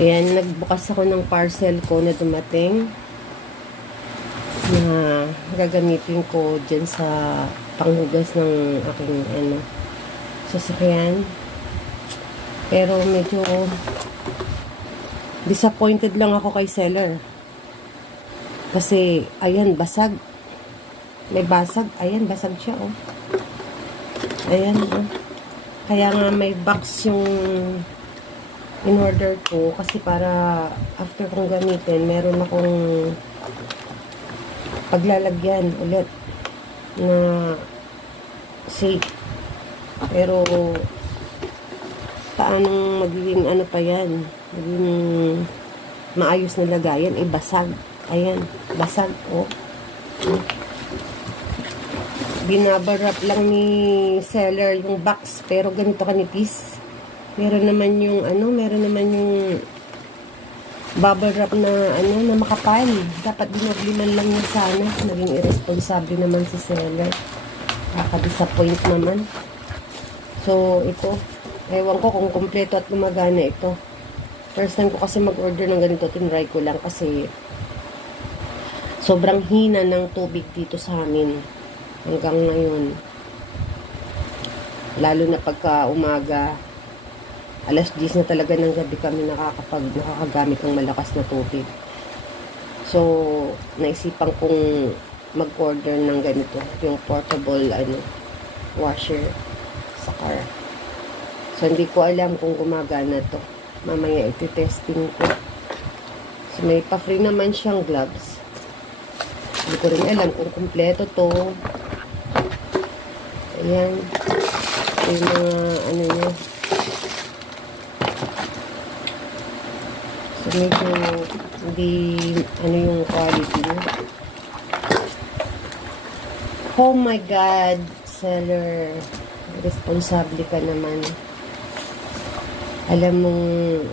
Ayan, nagbukas ako ng parcel ko na dumating na gagamitin ko dyan sa panghugas ng aking sasakyan. Pero medyo disappointed lang ako kay seller. Kasi, ayan, basag. May basag. Ayan, basag siya, oh. Ayan, oh. Kaya nga may box yung in-order ko kasi para after kong gamitin, meron akong paglalagyan ulit na safe. Pero paanong magiging ano pa yan? Magiging maayos na lagayan, basag. Ayan, basag, oh. Binabarap lang ni seller yung box, pero ganito kanipis. Meron naman yung bubble wrap na na makapal. Dapat dinobliman lang niya sana. Naging irresponsible naman si seller. Nakaka-disappoint naman. So, ito. Ewan ko kung kumpleto at gumagana ito. First time ko kasi mag-order ng ganito. Tinry ko lang kasi sobrang hina ng tubig dito sa amin. Hanggang ngayon. Lalo na pagka umaga. Alas 10 na talaga ng gabi kami nakakagamit ng malakas na tubig. So, naisipan kong mag-order ng ganito. Yung portable washer sa car. So, hindi ko alam kung gumagana to. Mamaya iti-testing ko. So, may pa-free naman siyang gloves. Hindi ko rin alam kung kumpleto to. Ayan. Yung mga niya. So, medyo hindi yung quality niya. Oh my God, seller. Responsable ka naman. Alam mong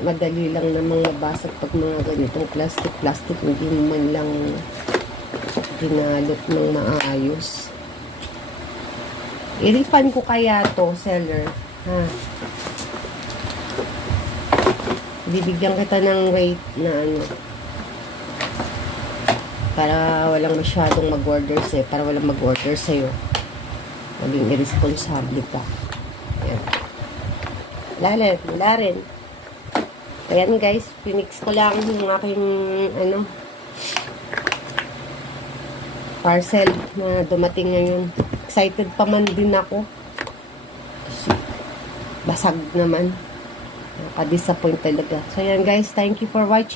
madali lang namang mabasag pag mga ganitong plastic. Hindi mo man lang binalot ng maayos. I-refund ko kaya to, seller. Ha? Bibigyan kita ng rate na para walang masyadong mag-order sa'yo. Para walang mag-order sa'yo. Maging irresponsible ka. Ayan. Wala rin. Ayan guys, pinix ko lang yung aking parcel na dumating ngayon. Excited pa man din ako. Kasi basag naman. Nakaka-disappoint talaga. So, ayan guys. Thank you for watching.